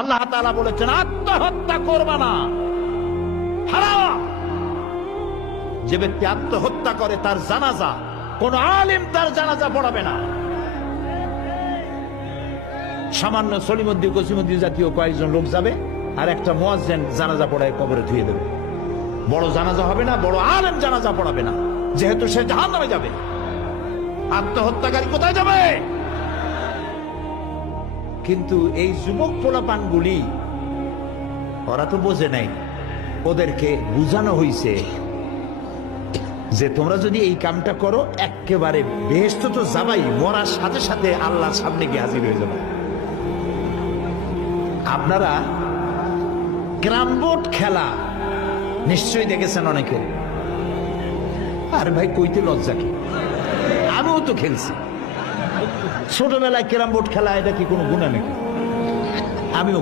আল্লাহ তাআলা বলেছেন আত্মহত্যা করবা না, হারাম। যে ব্যক্তি আত্মহত্যা করে তার জানাজা কোন আলেম তার জানাজা পড়াবে না। সামান্য সলিমুদ্দিন কসিমুদ্দিন জাতীয় কয়েকজন লোক যাবে, আর একটা মুয়াজ্জিন জানাজা পড়ায় কবরে ধুয়ে দেবে। বড় জানাজা হবে না, বড় আলেম জানাজা পড়াবে না, যেহেতু সে জাহান্নামে যাবে। আত্মহত্যাকারী কোথায় যাবে? কিন্তু এই যুবক পোলাপানগুলি ওরা তো বোঝে নাই, ওদেরকে বুঝানো হইছে যে তোমরা যদি এই কামটা করো একেবারে বেহেশত তো যাবাই, মরার সাথে সাথে আল্লাহর সামনে গিয়ে হাজির হয়ে যাবে। আপনারা ক্যারাম বোর্ড খেলা নিশ্চয়ই দেখেছেন অনেকে। আর ভাই কইতে লজ্জা কি, আমিও তো খেলছি ছোটবেলায় ক্যারাম বোর্ড খেলা, এটা কি কোনো গুনাহ নাকি? আমিও